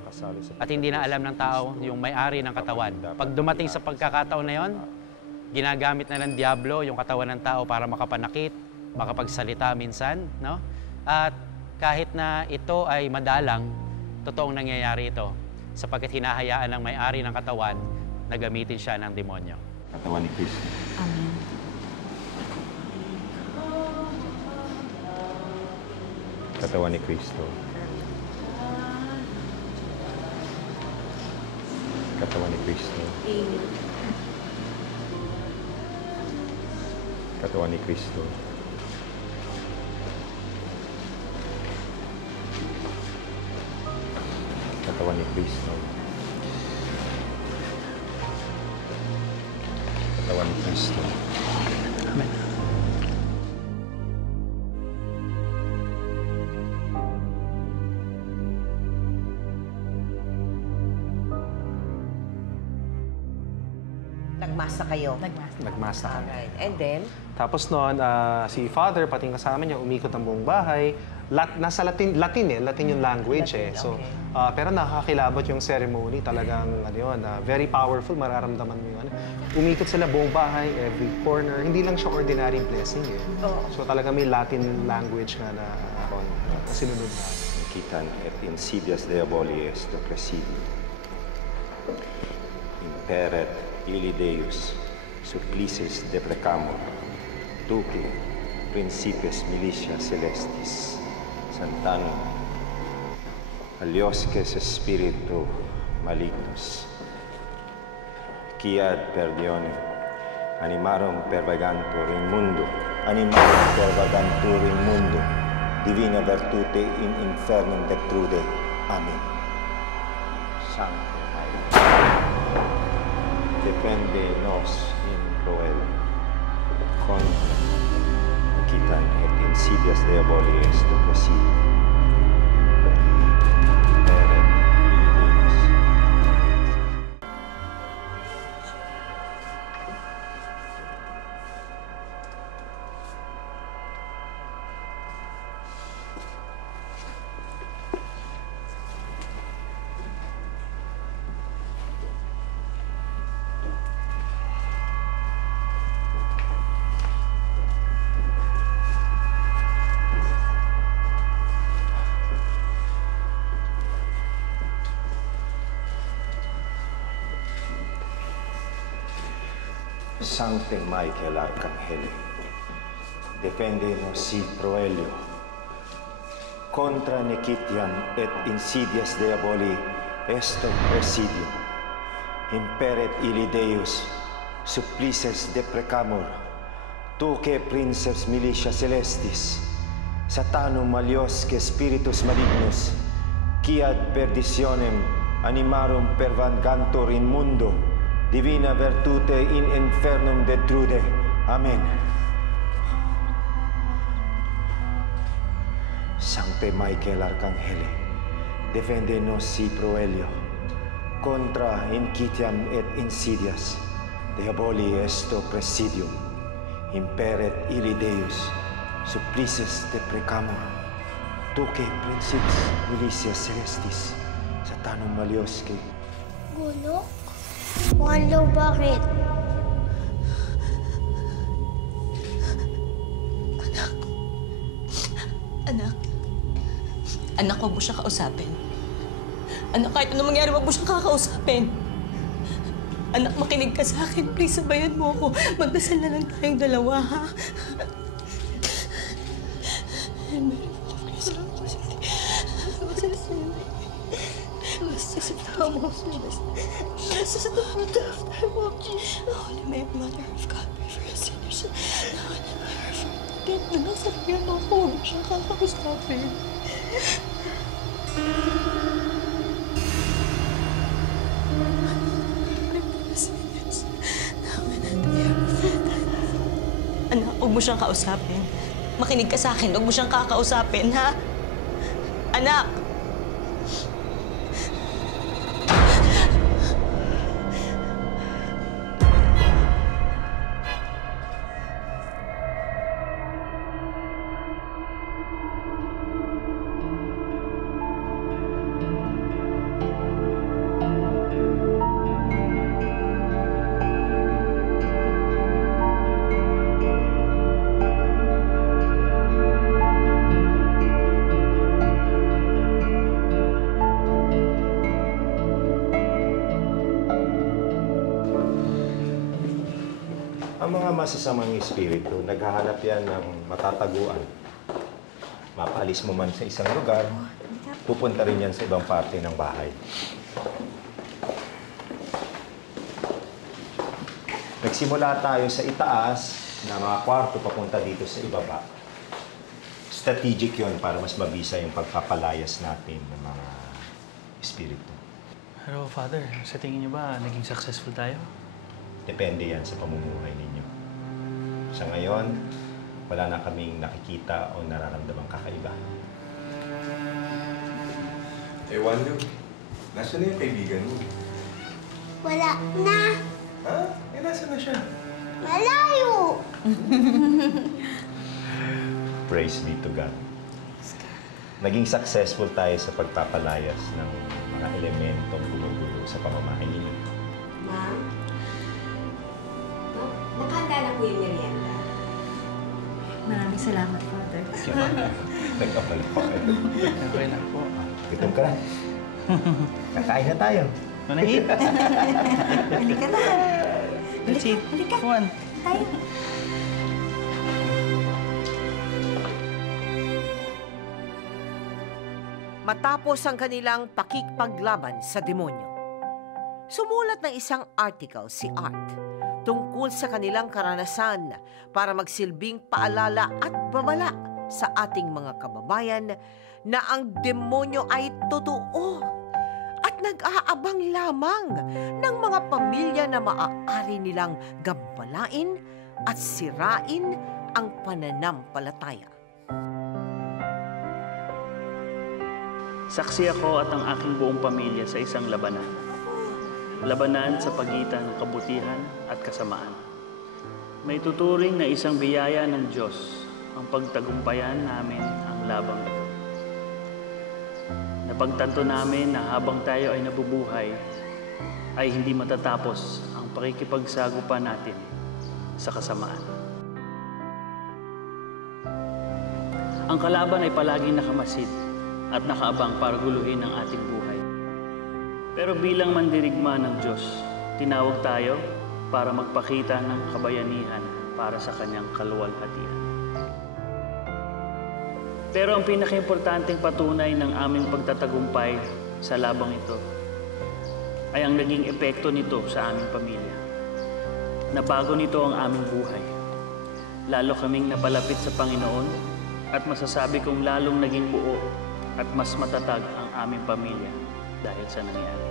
at hindi na alam ng tao yung may-ari ng katawan. Pag dumating sa pagkakataon na yon, ginagamit na ng Diablo yung katawan ng tao para makapanakit, makapagsalita minsan, no? At kahit na ito ay madalang, totoong nangyayari ito sapagkat hinahayaan ng may-ari ng katawan na gamitin siya ng demonyo. Katawan ni Kristo. Amen. Katawan ni Kristo. Katawan ni Kristo. Katawan ni Kristo. Katawan ni Kristo. Katawan ni Kristo. Amen. Nagmasa kayo? Nagmasa kami. Alright. And then? Tapos noon, si Father, pati yung kasama niya, umikot ang buong bahay. Nasa Latin yung language Latin, So, okay. pero nakakakilabot yung ceremony. Talagang, very powerful, mararamdaman mo yun. Umikot sila buong bahay, every corner. Hindi lang siya ordinary blessing eh. So talaga may Latin language nga na sinunod na. Quitan et insidias diaboli est presidio. Imperet illi Deus, supplices deprecamur, tuque, principes militia celestis, santanum, aliosques spiritu malignos, quiad perdionem, animarum pervagantur in mundo, divina virtute in infernum detrude. Amen. Sancte defende nos in proel, contra quitan et insidias diaboli est presidio. Sancte Michael Arcangele, defende nos si proelio, contra nequitiam et insidias diaboli est presidio, imperet illi Deus, supplices deprecamur, tuque princeps militia celestis, satanum maliosque spiritus malignus, quiad perditionem animarum pervangantur in mundo, divina virtute in infernum detrude. Amen. Sancte Michael Arcangele, defende nos si proelio, contra inquitiam et insidias, diaboli esto presidium, imperet illi Deus, supplices te precamur, tuque principis militias celestis, satanum maliosque. Golok? Walo, bakit? Anak, huwag mo siya kausapin. Anak, kahit ano mangyari, huwag mo siya kakausapin. Anak, makinig ka sa akin. Please, sabayan mo ako. Magdasal na lang tayong dalawa, ha? Holy Mary, Mother of God, pray for us sinners. Now and in the hour of our death. Anak, sabayan mo ako. Huwag mo siya kakausapin. Anak, huwag mo siyang kausapin. Makinig ka sa akin, huwag mo siyang kakausapin, ha? Anak! Ang mga masasamang espiritu, naghahanap yan ng matataguan. Mapaalis mo man sa isang lugar, pupunta rin yan sa ibang parte ng bahay. Nagsimula tayo sa itaas na mga kwarto papunta dito sa ibaba. Strategic yon para mas mabisa yung pagpapalayas natin ng mga espiritu. Pero Father, sa tingin niyo ba naging successful tayo? Depende yan sa pamumuhay ninyo. Sa ngayon, wala na kaming nakikita o nararamdamang kakaiba. Eh, Wando, nasaan na yung kaibigan mo? Wala na. Ha? Eh, nasaan na siya? Malayo. Praise be to God. Naging successful tayo sa pagpapalayas ng mga elementong gumugulo sa pamamahay ninyo. Ma'am? Nakahanda na po yung merienda. Maraming salamat, Father. Nagkapal pa kayo. Okay na po. Gutom ka na. Kakain na tayo. Manahit. Halika na. Let's eat. Halika. Come on. Tayo. Matapos ang kanilang pakikipaglaban sa demonyo, sumulat ng isang article si Art tungkol sa kanilang karanasan para magsilbing paalala at babala sa ating mga kababayan na ang demonyo ay totoo at nag-aabang lamang ng mga pamilya na maaari nilang gambalain at sirain ang pananampalataya. Saksi ako at ang aking buong pamilya sa isang labanan. Labanan sa pagitan ng kabutihan at kasamaan. May tuturing na isang biyaya ng Diyos ang pagtagumpayan namin ang labang ito. Napagtanto namin na habang tayo ay nabubuhay, ay hindi matatapos ang pakikipagsagupa natin sa kasamaan. Ang kalaban ay palaging nakamasid at nakaabang para guluhin ang ating buhay. Pero bilang mandirigma ng Diyos, tinawag tayo para magpakita ng kabayanihan para sa kanyang kaluwalhatian. Pero ang pinakaimportanteng patunay ng aming pagtatagumpay sa labang ito ay ang naging epekto nito sa aming pamilya. Nabago nito ang aming buhay. Lalo kaming napalapit sa Panginoon at masasabi kong lalong naging buo at mas matatag ang aming pamilya dahil sa nangyari.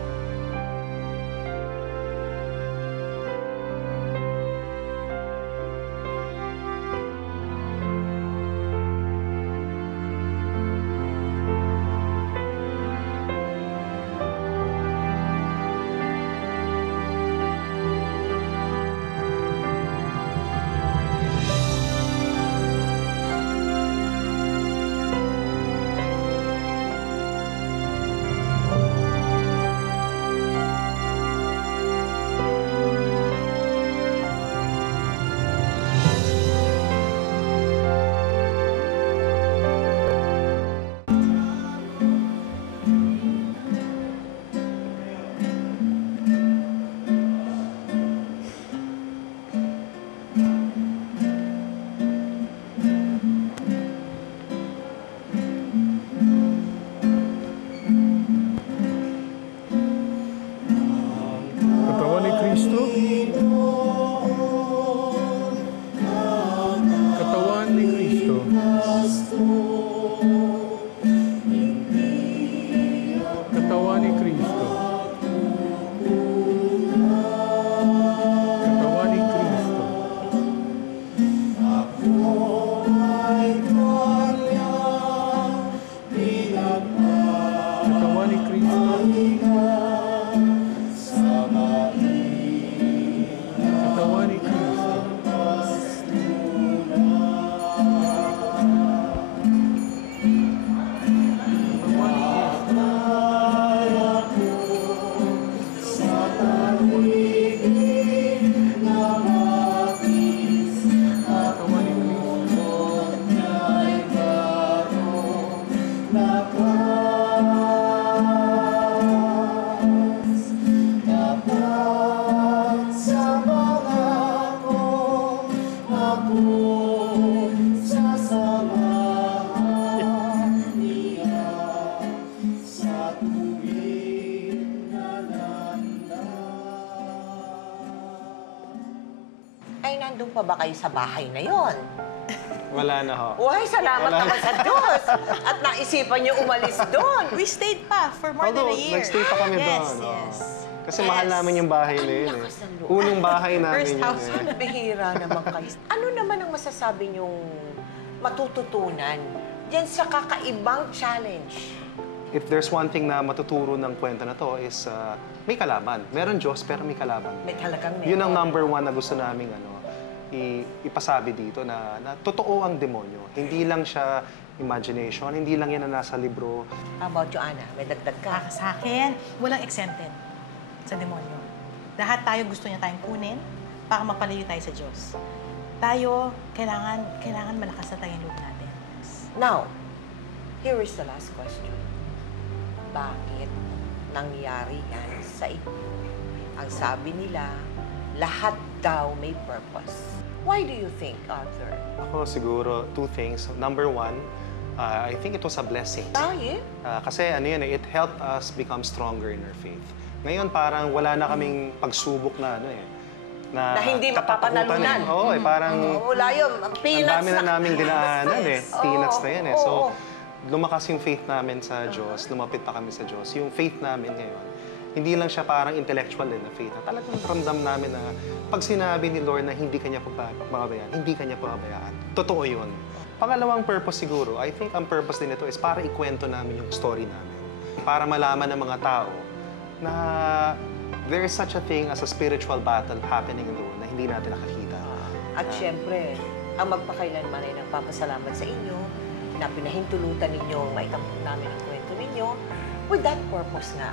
ay nandun pa ba kayo sa bahay na yon? Wala na ho. Uy, salamat Wala naman na. sa Diyos! At naisipan niyo umalis doon. We stayed pa for more than a year. Nag-stay pa kami Yes, doon. oo. yes. Kasi mahal namin yung bahay na yun eh. Unang bahay namin First yun house. eh. Bihira naman kayo. Ano naman ang masasabi niyong matututunan diyan sa kakaibang challenge? If there's one thing na matuturo ng kwento na to is may kalaban. Meron Diyos pero may kalaban. May talagang Yun ang number one na gusto naming ipasabi dito na totoo ang demonyo. Hindi lang siya imagination, hindi lang yan na nasa libro. How about you, Ana? May dagdag ka? Para sa akin, walang exempted sa demonyo. Lahat tayo gusto niya tayong kunin para mapalayo tayo sa Diyos. Tayo, kailangan malakas na tayong loob natin. Now, here is the last question. Bakit nangyari yan sa inyo? Ang sabi nila, lahat daw may purpose. Why do you think, Arthur? Ako siguro, two things. Number one, I think it was a blessing. Yeah? Kasi ano yan, it helped us become stronger in our faith. Ngayon parang wala na kaming pagsubok na Na hindi mapapanalunan. Oo, parang Wala yun. Peanuts ang dami na naming dinaanan Peanuts na yan So, lumakas yung faith namin sa Diyos, lumapit pa kami sa Diyos. Yung faith namin ngayon, hindi lang siya parang intellectual na faith. Talagang ramdam namin na pag sinabi ni Lord na hindi kanya pababayaan, hindi kanya pababayaan. Totoo yun. Pangalawang purpose siguro, I think ang purpose din ito is para ikwento namin yung story namin. Para malaman ng mga tao na there is such a thing as a spiritual battle happening in the world na hindi natin nakakita. At syempre, ang magpakailanman ay nagpapasalamat sa inyo na pinahintulutan ninyo, maitampok namin ang kwento ninyo with that purpose nga.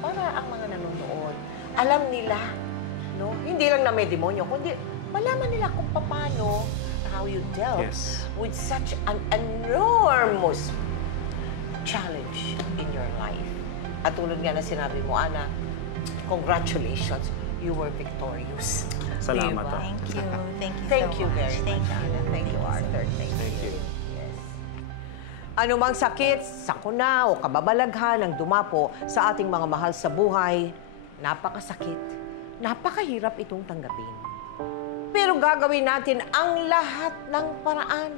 Para ang mga nanonood, alam nila, no? Hindi lang na may demonyo, kundi malaman nila kung paano, how you dealt with such an enormous challenge in your life. At tulad nga na sinabi mo, Ana, congratulations, you were victorious. Salamat. Diba? Thank you. Thank you so much. very much, Ana. Thank you, Arthur. Thank you. Yes. Anumang sakit, sakuna o kababalaghan ang dumapo sa ating mga mahal sa buhay, napakasakit, napakahirap itong tanggapin. Pero gagawin natin ang lahat ng paraan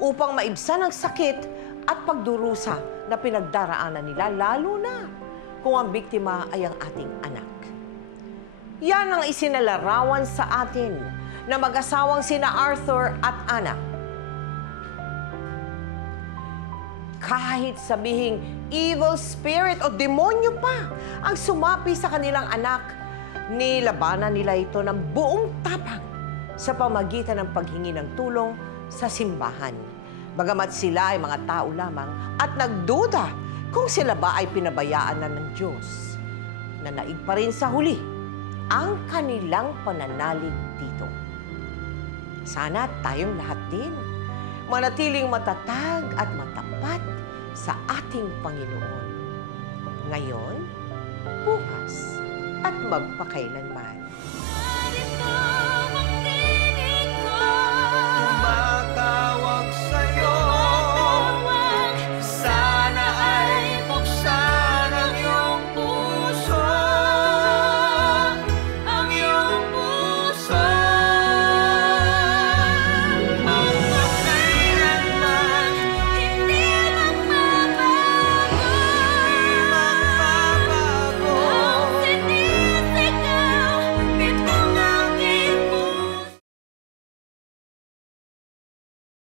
upang maibsan ang sakit at pagdurusa na pinagdaraanan nila, lalo na kung ang biktima ay ang ating anak. Yan ang isinalarawan sa atin na mag-asawang sina Arthur at Ana. Kahit sabihing evil spirit o demonyo pa ang sumapi sa kanilang anak, nilabanan nila ito ng buong tapang sa pamagitan ng paghingi ng tulong sa simbahan. Bagamat sila ay mga tao lamang at nagduda kung sila ba ay pinabayaan na ng Diyos, nanaig pa rin sa huli ang kanilang pananalig dito. Sana tayong lahat din manatiling matatag at matapat sa ating Panginoon. Ngayon, bukas, at magpakailanman.